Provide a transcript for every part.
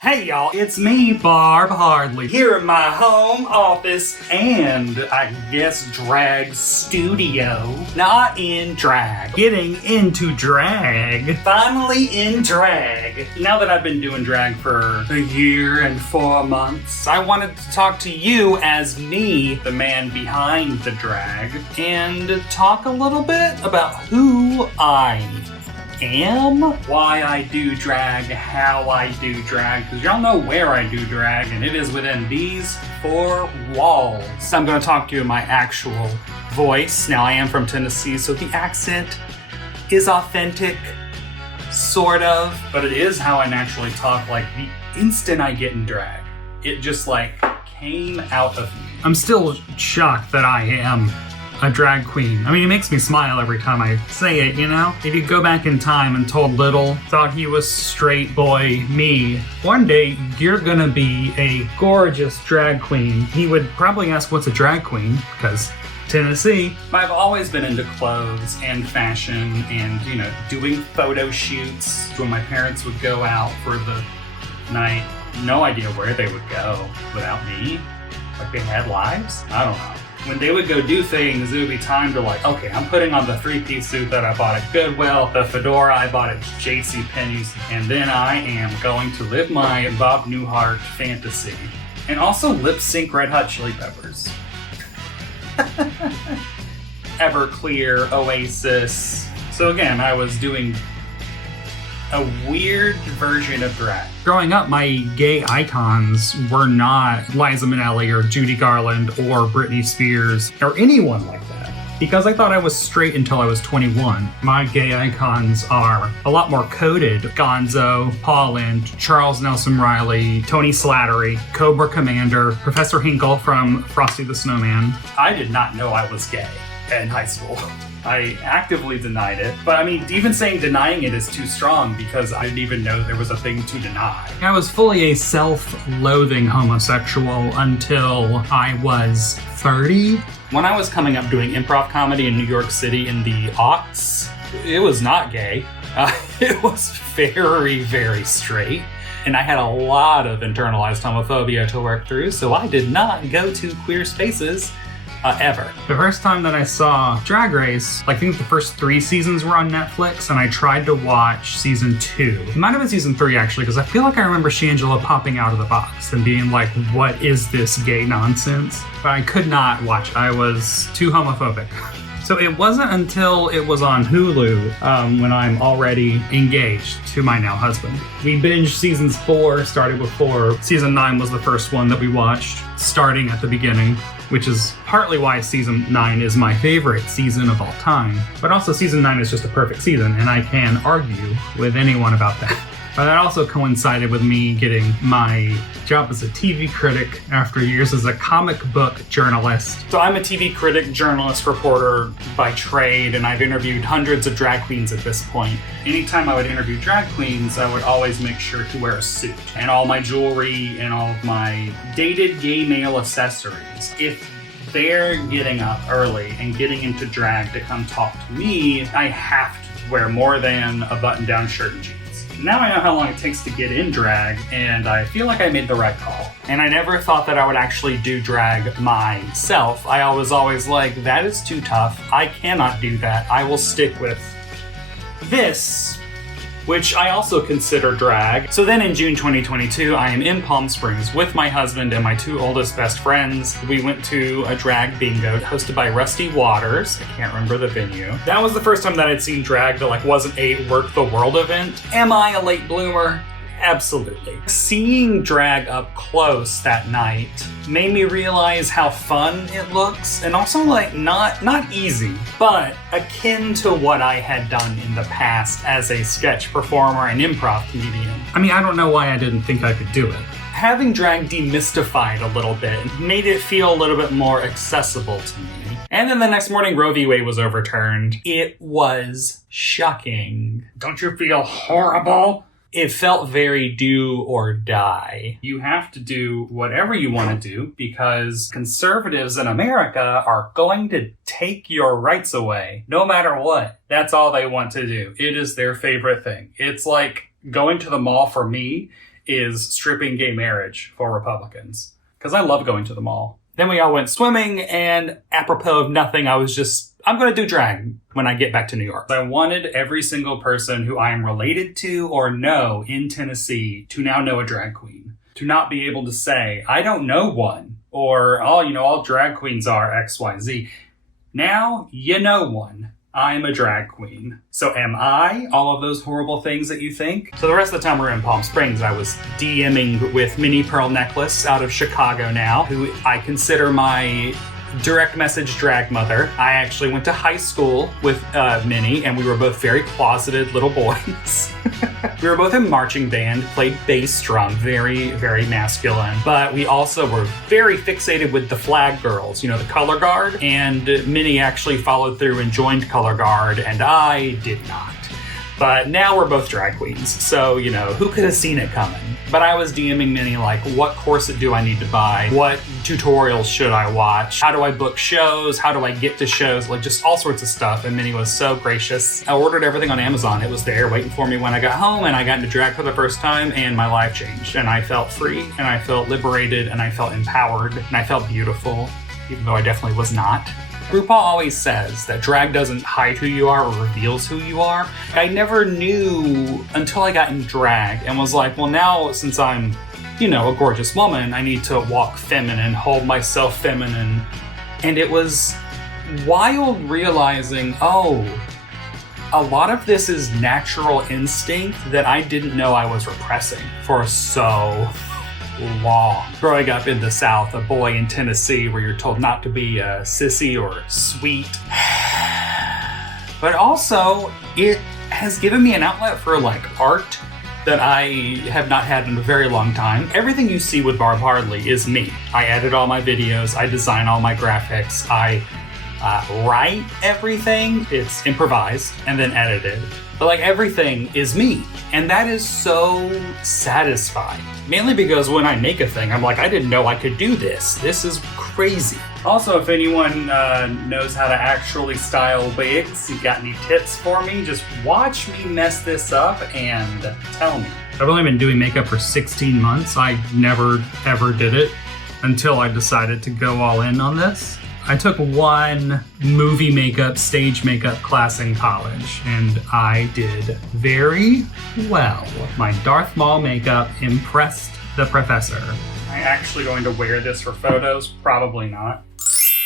Hey y'all, it's me, Barb Hardly, here in my home office and I guess drag studio. Not in drag. Getting into drag. Finally in drag. Now that I've been doing drag for a year and 4 months, I wanted to talk to you as me, the man behind the drag, and talk a little bit about who I am, why I do drag, how I do drag, because y'all know where I do drag, and it is within these 4 walls. I'm going to talk to you in my actual voice. Now, I am from Tennessee, so the accent is authentic, sort of, but it is how I naturally talk, like the instant I get in drag. It just came out of me. I'm still shocked that I am a drag queen. I mean, it makes me smile every time I say it, you know? If you go back in time and told Little, thought he was straight boy me, one day you're gonna be a gorgeous drag queen. He would probably ask what's a drag queen, because Tennessee. I've always been into clothes and fashion and, doing photo shoots when my parents would go out for the night. No idea where they would go without me. Like they had lives? I don't know. When they would go do things, it would be time to okay, I'm putting on the 3-piece suit that I bought at Goodwill, the fedora I bought at JCPenney's, and then I am going to live my Bob Newhart fantasy. And also lip sync Red Hot Chili Peppers. Everclear, Oasis. So again, I was doing a weird version of drag. Growing up, my gay icons were not Liza Minnelli or Judy Garland or Britney Spears or anyone like that, because I thought I was straight until I was 21. My gay icons are a lot more coded. Gonzo, Paul Lynde, Charles Nelson Riley, Tony Slattery, Cobra Commander, Professor Hinkle from Frosty the Snowman. I did not know I was gay in high school. I actively denied it, but I mean, even saying denying it is too strong because I didn't even know there was a thing to deny. I was fully a self-loathing homosexual until I was 30. When I was coming up doing improv comedy in New York City in the aughts, it was not gay. It was very, very straight. And I had a lot of internalized homophobia to work through, so I did not go to queer spaces ever. The first time that I saw Drag Race, I think the first 3 seasons were on Netflix, and I tried to watch season 2. It might have been season 3, actually, because I feel like I remember Shangela popping out of the box and being like, what is this gay nonsense? But I could not watch. I was too homophobic. So it wasn't until it was on Hulu when I'm already engaged to my now husband. We binged seasons 4, started with 4. Season 9 was the first one that we watched, starting at the beginning, which is partly why season 9 is my favorite season of all time. But also season 9 is just a perfect season, and I can argue with anyone about that. But that also coincided with me getting my job as a TV critic after years as a comic book journalist. So I'm a TV critic, journalist, reporter by trade, and I've interviewed hundreds of drag queens at this point. Anytime I would interview drag queens, I would always make sure to wear a suit and all my jewelry and all of my dated gay male accessories. If they're getting up early and getting into drag to come talk to me, I have to wear more than a button-down shirt and jeans. Now I know how long it takes to get in drag, and I feel like I made the right call. And I never thought that I would actually do drag myself. I was always like, that is too tough. I cannot do that. I will stick with this, which I also consider drag. So then in June 2022, I am in Palm Springs with my husband and my 2 oldest best friends. We went to a drag bingo hosted by Rusty Waters. I can't remember the venue. That was the first time that I'd seen drag that wasn't a Work the World event. Am I a late bloomer? Absolutely. Seeing drag up close that night made me realize how fun it looks, and also not easy, but akin to what I had done in the past as a sketch performer and improv comedian. I mean, I don't know why I didn't think I could do it. Having drag demystified a little bit made it feel a little bit more accessible to me. And then the next morning, Roe v. Wade was overturned. It was shocking. Don't you feel horrible? It felt very do or die. You have to do whatever you want to do because conservatives in America are going to take your rights away no matter what. That's all they want to do. It is their favorite thing. It's like going to the mall for me is stripping gay marriage for Republicans. Because I love going to the mall. Then we all went swimming, and apropos of nothing, I'm going to do drag when I get back to New York. I wanted every single person who I am related to or know in Tennessee to now know a drag queen. To not be able to say, I don't know one, or, all drag queens are XYZ. Now, you know one. I'm a drag queen. So am I all of those horrible things that you think? So the rest of the time we were in Palm Springs, I was DMing with Minnie Pearl Necklace out of Chicago now, who I consider my direct message drag mother. I actually went to high school with Minnie, and we were both very closeted little boys. We were both in marching band, played bass drum, very, very masculine. But we also were very fixated with the flag girls, the color guard. And Minnie actually followed through and joined color guard, and I did not. But now we're both drag queens, so, who could have seen it coming? But I was DMing Minnie like, what corset do I need to buy? What tutorials should I watch? How do I book shows? How do I get to shows? Like, just all sorts of stuff. And Minnie was so gracious. I ordered everything on Amazon. It was there waiting for me when I got home, and I got into drag for the first time, and my life changed. And I felt free, and I felt liberated, and I felt empowered, and I felt beautiful, even though I definitely was not. RuPaul always says that drag doesn't hide who you are or reveals who you are. I never knew until I got in drag and was like, well, now since I'm, a gorgeous woman, I need to walk feminine, hold myself feminine. And it was wild realizing, a lot of this is natural instinct that I didn't know I was repressing for so long. Growing up in the South, a boy in Tennessee where you're told not to be a sissy or sweet. But also, it has given me an outlet for art that I have not had in a very long time. Everything you see with Barb Hardly is me. I edit all my videos, I design all my graphics, I write everything. It's improvised and then edited. But everything is me. And that is so satisfying. Mainly because when I make a thing, I'm like, I didn't know I could do this. This is crazy. Also, if anyone knows how to actually style wigs, you got any tips for me, just watch me mess this up and tell me. I've only been doing makeup for 16 months. I never, ever did it until I decided to go all in on this. I took one movie makeup, stage makeup class in college, and I did very well. My Darth Maul makeup impressed the professor. Am I actually going to wear this for photos? Probably not.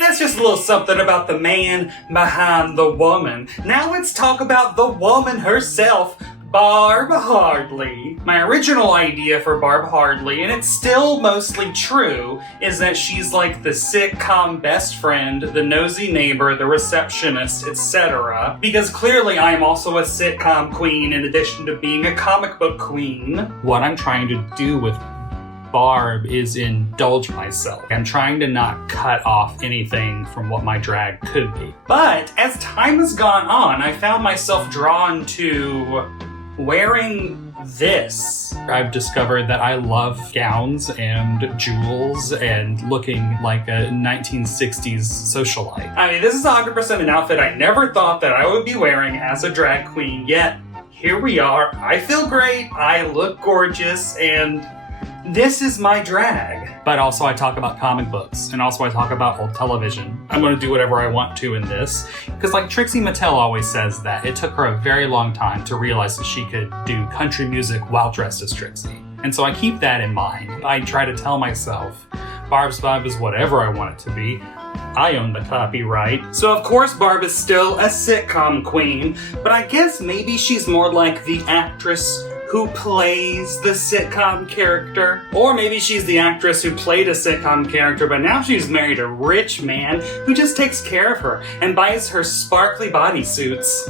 That's just a little something about the man behind the woman. Now let's talk about the woman herself, Barb Hardly. My original idea for Barb Hardly, and it's still mostly true, is that she's like the sitcom best friend, the nosy neighbor, the receptionist, etc. Because clearly I am also a sitcom queen in addition to being a comic book queen. What I'm trying to do with Barb is indulge myself. I'm trying to not cut off anything from what my drag could be. But as time has gone on, I found myself drawn to wearing this. I've discovered that I love gowns and jewels and looking like a 1960s socialite. I mean, this is 100% an outfit I never thought that I would be wearing as a drag queen, yet here we are. I feel great, I look gorgeous, and this is my drag. But also I talk about comic books, and also I talk about old television. I'm gonna do whatever I want to in this. Because like Trixie Mattel always says that it took her a very long time to realize that she could do country music while dressed as Trixie. And so I keep that in mind. I try to tell myself, Barb's vibe is whatever I want it to be. I own the copyright. So of course Barb is still a sitcom queen, but I guess maybe she's more like the actress who plays the sitcom character. Or maybe she's the actress who played a sitcom character, but now she's married a rich man who just takes care of her and buys her sparkly bodysuits.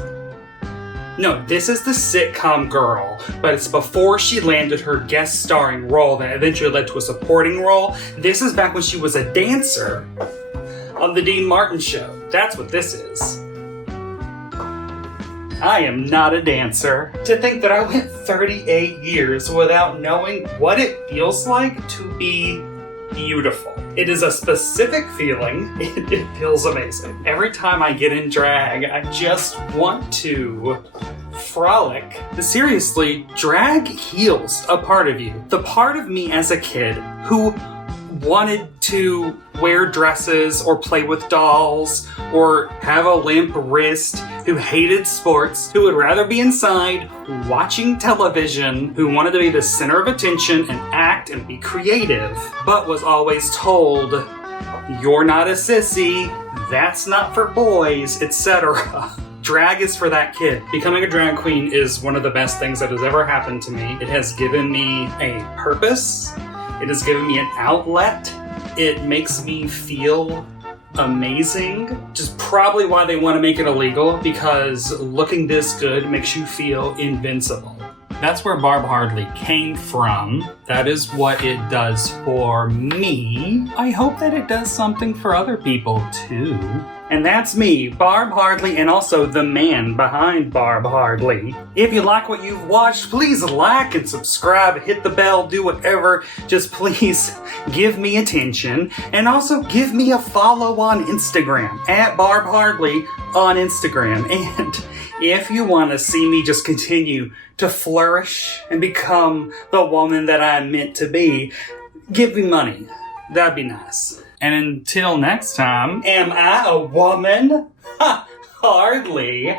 No, this is the sitcom girl, but it's before she landed her guest starring role that eventually led to a supporting role. This is back when she was a dancer on The Dean Martin Show. That's what this is. I am not a dancer. To think that I went 38 years without knowing what it feels like to be beautiful. It is a specific feeling. It feels amazing. Every time I get in drag, I just want to frolic. Seriously, drag heals a part of you. The part of me as a kid who wanted to wear dresses or play with dolls or have a limp wrist, who hated sports, who would rather be inside watching television, who wanted to be the center of attention and act and be creative, but was always told, you're not a sissy, that's not for boys, etc. Drag is for that kid. Becoming a drag queen is one of the best things that has ever happened to me. It has given me a purpose. It has given me an outlet. It makes me feel amazing. Which is probably why they want to make it illegal, because looking this good makes you feel invincible. That's where Barb Hardly came from. That is what it does for me. I hope that it does something for other people too. And that's me, Barb Hardly, and also the man behind Barb Hardly. If you like what you've watched, please like and subscribe, hit the bell, do whatever. Just please give me attention. And also give me a follow on Instagram, at Barb Hardly on Instagram. And if you want to see me just continue to flourish and become the woman that I'm meant to be, give me money. That'd be nice. And until next time, am I a woman? Ha! Hardly.